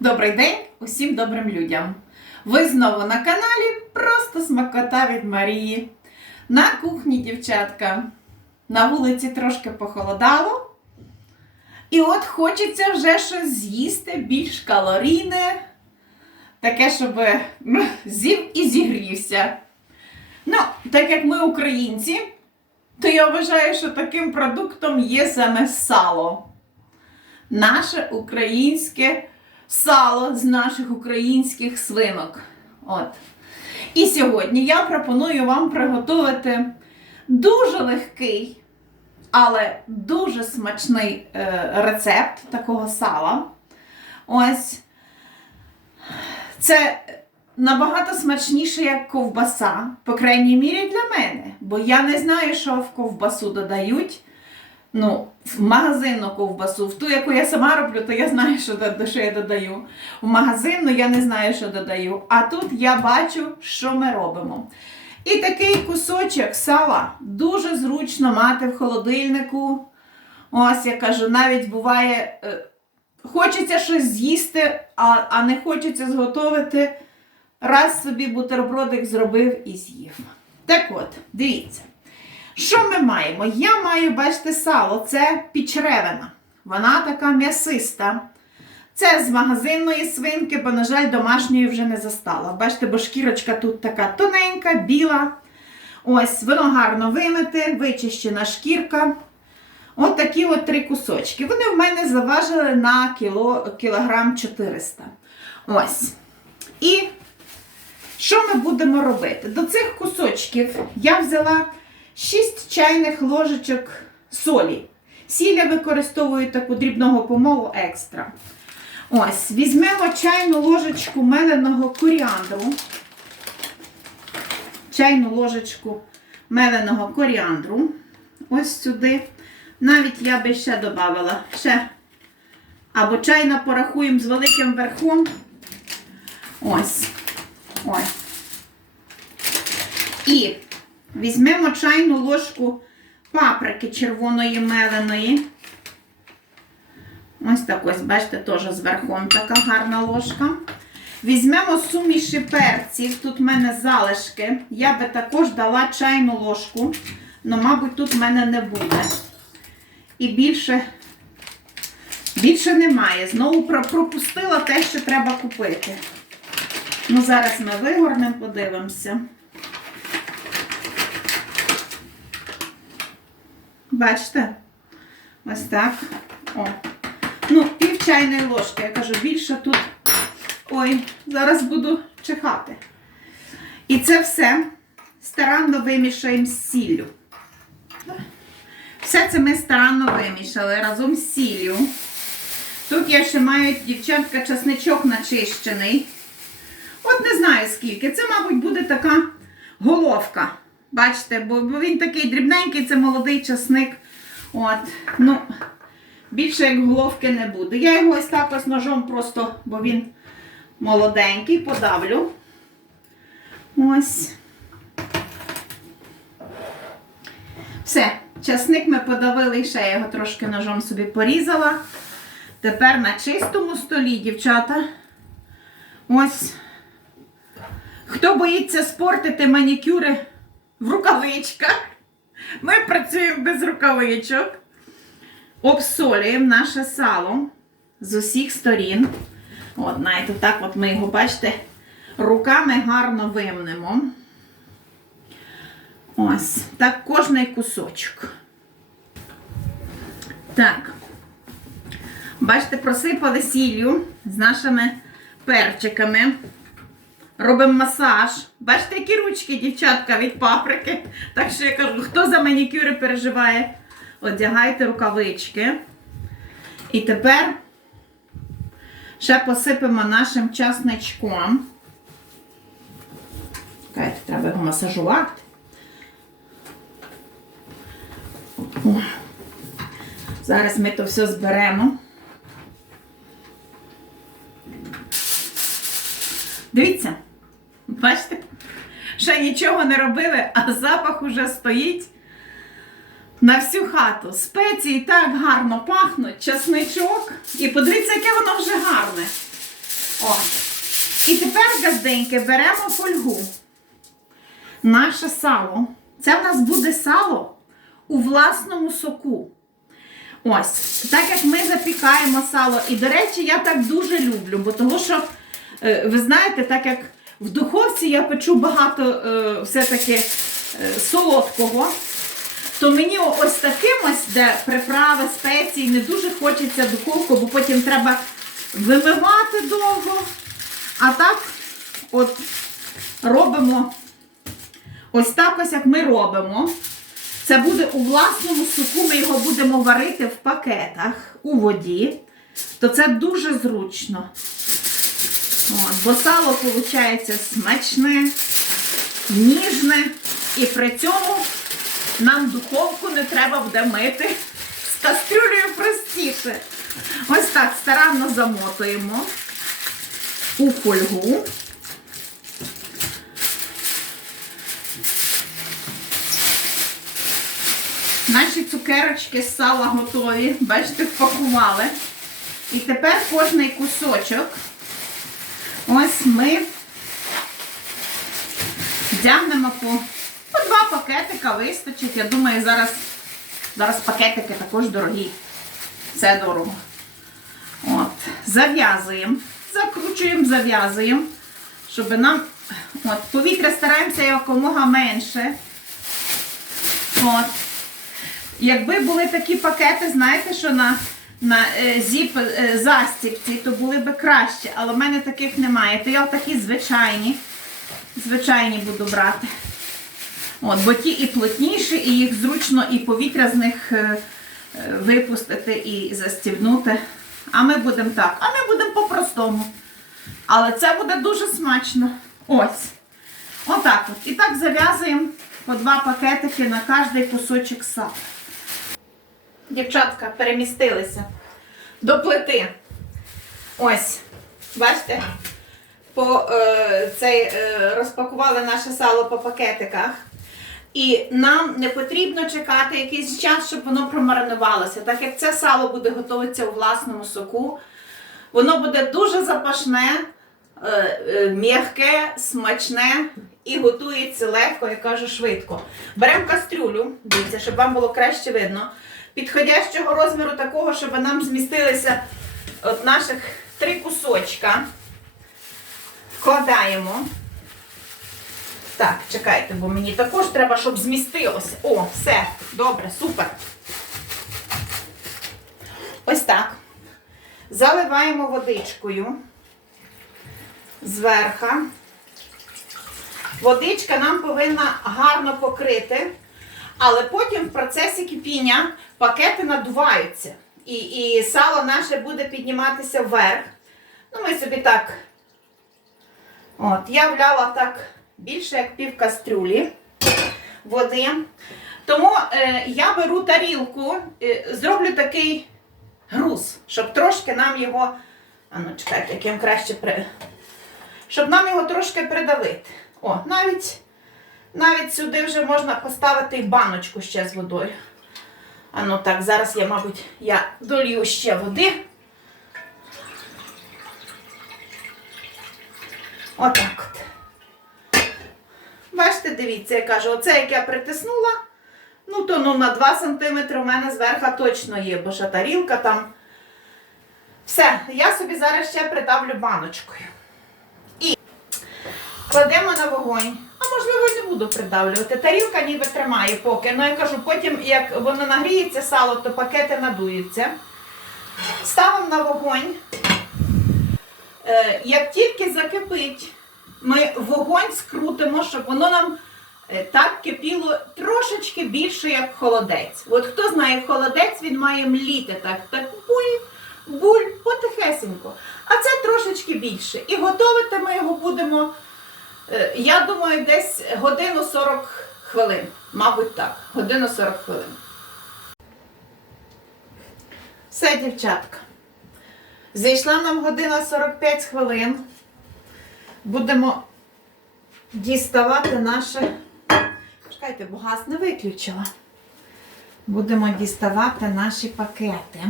Добрий день усім добрим людям! Ви знову на каналі Просто смакота від Марії. На кухні, дівчатка. На вулиці трошки похолодало. І от хочеться вже щось з'їсти більш калорійне. Таке, щоб з'їв і зігрівся. Ну, так як ми українці, то я вважаю, що таким продуктом є саме сало. Наше українське сало з наших українських свинок. От. І сьогодні я пропоную вам приготувати дуже легкий, але дуже смачний е, рецепт такого сала. Ось. Це набагато смачніше, як ковбаса, по крайній мірі для мене. Бо я не знаю, що в ковбасу додають. Ну, в магазинну ковбасу, в ту, яку я сама роблю, то я знаю, що, що я додаю. В магазинну я не знаю, що додаю. А тут я бачу, що ми робимо. І такий кусочок сала дуже зручно мати в холодильнику. Ось я кажу, навіть буває, е, хочеться щось з'їсти, а, а не хочеться зготовити. Раз собі бутербродик зробив і з'їв. Так от, дивіться. Що ми маємо? Я маю, бачите, сало, це пічревина. Вона така м'ясиста. Це з магазинної свинки, бо, на жаль, домашньої вже не застала. Бачите, бо шкірочка тут така тоненька, біла. Ось, воно гарно вимите, вичищена шкірка. От такі от три кусочки. Вони в мене заважили на кіло, кілограм 400. Ось. І що ми будемо робити? До цих кусочків я взяла 6 чайних ложечок солі. Сіль я використовую таку дрібного помолу екстра. Ось, візьмемо чайну ложечку меленого коріандру. Чайну ложечку меленого коріандру. Ось сюди. Навіть я би ще додавала. Ще. Або чайна порахуємо з великим верхом. Ось. Ось. І візьмемо чайну ложку паприки червоної меленої. Ось так ось, бачите, теж з верхом така гарна ложка. Візьмемо суміші перців. Тут в мене залишки. Я би також дала чайну ложку, але, мабуть, тут в мене не буде. І більше, більше немає. Знову пропустила те, що треба купити. Ну, зараз ми вигорнемо, подивимося. Бачите? Ось так. О. Ну, пів чайної ложки. Я кажу, більше тут. Ой, зараз буду чихати. І це все старанно вимішаємо з сіллю. Все це ми старанно вимішали разом з сіллю. Тут я ще маю, дівчатка, часничок начищений. От не знаю скільки. Це, мабуть, буде така головка. Бачите, бо, він такий дрібненький, це молодий часник. От, ну, більше як головки не буде. Я його ось так ось ножом просто, бо він молоденький, подавлю. Ось. Все, часник ми подавили, ще я його трошки ножом собі порізала. Тепер на чистому столі, дівчата. Ось. Хто боїться спортити манікюри в рукавичках, ми працюємо без рукавичок. Обсолюємо наше сало з усіх сторін. От, навіть так от ми його, бачите, руками гарно вимнемо. Ось, так кожний кусочок. Так. Бачите, просипали сіллю з нашими перчиками. Робимо масаж. Бачите, які ручки, дівчатка, від паприки. Так що я кажу, хто за манікюри переживає, одягайте рукавички. І тепер ще посипемо нашим часничком. Чекайте, треба його масажувати. Зараз ми то все зберемо. Дивіться, нічого не робили, а запах уже стоїть на всю хату. Спеції так гарно пахнуть, часничок. І подивіться, яке воно вже гарне. О. І тепер, газденьки, беремо фольгу. Наше сало. Це в нас буде сало у власному соку. Ось, так як ми запікаємо сало. І, до речі, я так дуже люблю, бо того, що, е, ви знаєте, так як в духовці я печу багато е, все-таки е, солодкого, то мені ось таким ось, де приправи, спеції, не дуже хочеться духовку, бо потім треба вимивати довго. А так, от робимо ось так ось, як ми робимо. Це буде у власному соку, ми його будемо варити в пакетах у воді, то це дуже зручно. От, бо сало виходить смачне, ніжне, і при цьому нам духовку не треба буде мити. З кастрюлею простіше. Ось так старанно замотуємо у фольгу. Наші цукерочки з сала готові. Бачите, впакували. І тепер кожний кусочок. Ось ми вдягнемо по, по два пакетика, вистачить. Я думаю, зараз, зараз пакетики також дорогі. Все дорого. От, зав'язуємо, закручуємо, зав'язуємо, щоб нам от, повітря стараємося якомога менше. От. Якби були такі пакети, знаєте, що на, на е, зіп е, застібці, то були б краще, але в мене таких немає. То я такі звичайні, звичайні буду брати. От, бо ті і плотніші, і їх зручно і повітря з них е, випустити і застібнути. А ми будемо так. А ми будемо по-простому. Але це буде дуже смачно. Ось. Отак от. І так зав'язуємо по два пакетики на кожний кусочок сала. Дівчатка перемістилися до плити. Ось, бачите, по, е, цей, е, розпакували наше сало по пакетиках. І нам не потрібно чекати якийсь час, щоб воно промаринувалося. Так як це сало буде готуватися у власному соку, воно буде дуже запашне, е, е, м'яке, смачне і готується легко, я кажу, швидко. Беремо кастрюлю, дивіться, щоб вам було краще видно. Підходящого розміру такого, щоб нам змістилися от наших три кусочка. Вкладаємо. Так, чекайте, бо мені також треба, щоб змістилося. О, все, добре, супер. Ось так. Заливаємо водичкою зверха. Водичка нам повинна гарно покрити, але потім в процесі кипіння пакети надуваються. І, і сало наше буде підніматися вверх. Ну, ми собі так. От, я вляла так більше як пів кастрюлі води. Тому е, я беру тарілку, е, зроблю такий груз, щоб трошки нам його. А ну, чекайте, яким краще при. Щоб нам його трошки придавити. О, навіть, навіть сюди вже можна поставити баночку ще з водою. А ну так, зараз я, мабуть, я долью ще води. Отак от. Бачите, дивіться, я кажу, оце як я притиснула, ну то ну, на 2 см у мене зверху точно є, бо ще тарілка там. Все, я собі зараз ще придавлю баночкою. І кладемо на вогонь. Можливо, не буду придавлювати. Тарілка ніби тримає поки. Ну я кажу, потім, як воно нагріється сало, то пакети надуються. Ставимо на вогонь. Е, як тільки закипить, ми вогонь скрутимо, щоб воно нам е, так кипіло трошечки більше, як холодець. От хто знає, холодець він має мліти так, так буль, буль, потихесенько. А це трошечки більше. І готувати ми його будемо, я думаю, десь годину 40 хвилин. Мабуть, так, годину 40 хвилин. Все, дівчатка. Зійшла нам година 45 хвилин. Будемо діставати наше. Чекайте, бо газ не виключила. Будемо діставати наші пакети.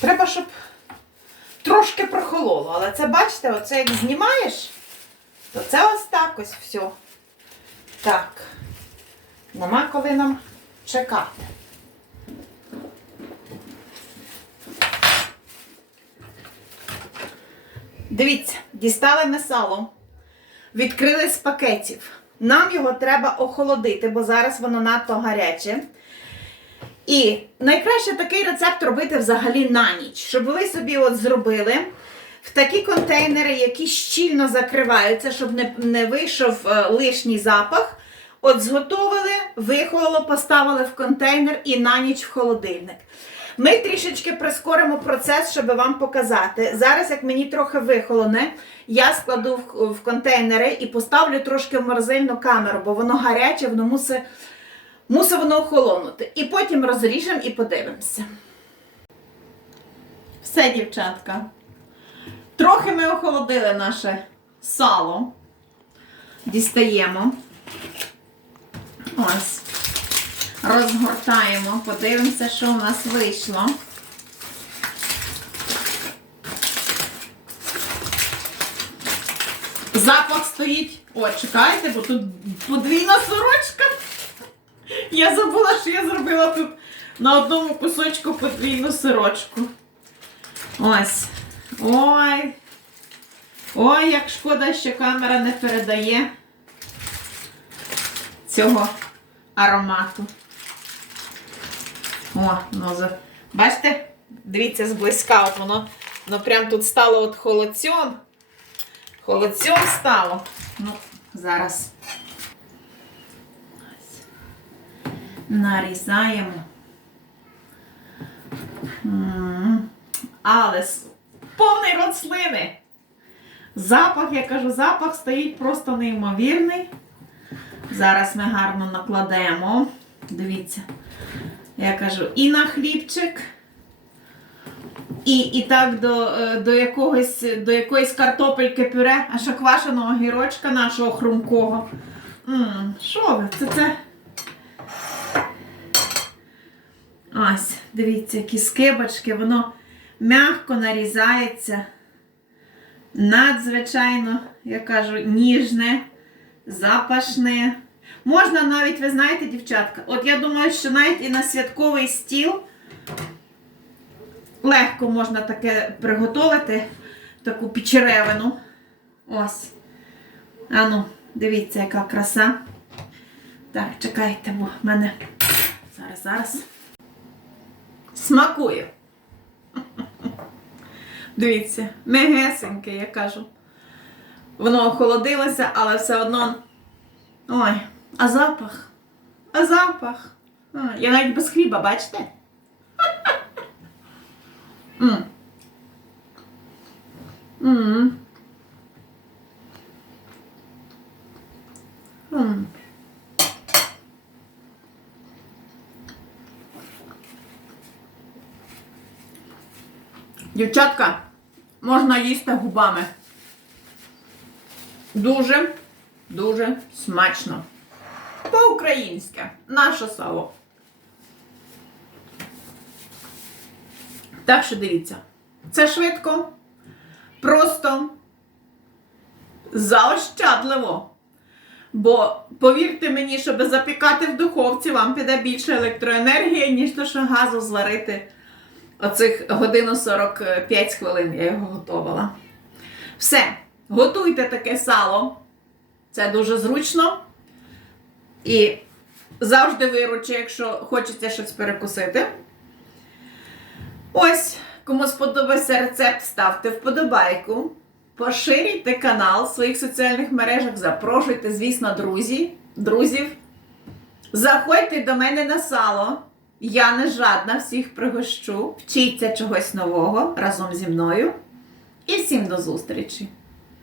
Треба, щоб трошки прохололо. Але це, бачите, оце як знімаєш, то це ось так ось все. Так. Нема коли нам чекати. Дивіться, дістали ми сало, відкрили з пакетів. Нам його треба охолодити, бо зараз воно надто гаряче. І найкраще такий рецепт робити взагалі на ніч, щоб ви собі от зробили в такі контейнери, які щільно закриваються, щоб не, не вийшов е, лишній запах. От зготовили, вихололо, поставили в контейнер і на ніч в холодильник. Ми трішечки прискоримо процес, щоб вам показати. Зараз, як мені трохи вихолоне, я складу в контейнери і поставлю трошки в морозильну камеру, бо воно гаряче, воно мусить, мусить воно охолонути. І потім розріжемо і подивимося. Все, дівчатка. Трохи ми охолодили наше сало. Дістаємо. Ось. Розгортаємо, подивимося, що у нас вийшло. Запах стоїть. О, чекайте, бо тут подвійна сорочка. Я забула, що я зробила тут на одному кусочку подвійну сорочку. Ось. Ой. Ой, як шкода, що камера не передає цього аромату. О, ну за. Бачите? Дивіться, зблизька, от воно, воно прям тут стало от холодцем. Холодцем стало. Ну, зараз. Нарізаємо. Але повний рот слини. Запах, я кажу, запах стоїть просто неймовірний. Зараз ми гарно накладемо. Дивіться, я кажу, і на хлібчик, і, і так до, е, до, якогось, до якоїсь картопельки пюре, а ще квашеного гірочка нашого хрумкого. Що ви? Це це. Ось, дивіться, які скибочки, воно м'яко нарізається. Надзвичайно, я кажу, ніжне запашне. Можна навіть, ви знаєте, дівчатка, от я думаю, що навіть і на святковий стіл легко можна таке приготувати, таку печеревину. Ось. Ану, дивіться, яка краса. Так, чекайте, бо в мене зараз, зараз. Смакує. Дивіться, мегесеньке, я кажу. Воно охолодилося, але все одно. Ой, а запах? А запах? Я навіть без хліба, бачите? Дівчатка, можна їсти губами. Дуже, дуже смачно. По-українськи. Наше сало. Так що дивіться. Це швидко, просто заощадливо. Бо повірте мені, щоб запікати в духовці, вам піде більше електроенергії, ніж то, що газу зварити оцих годину 45 хвилин я його готувала. Все. Готуйте таке сало. Це дуже зручно. І завжди вируче, якщо хочеться щось перекусити. Ось, кому сподобався рецепт, ставте вподобайку. Поширюйте канал в своїх соціальних мережах, запрошуйте, звісно, друзі, друзів. Заходьте до мене на сало. Я не жадна, всіх пригощу. Вчіться чогось нового разом зі мною. І всім до зустрічі!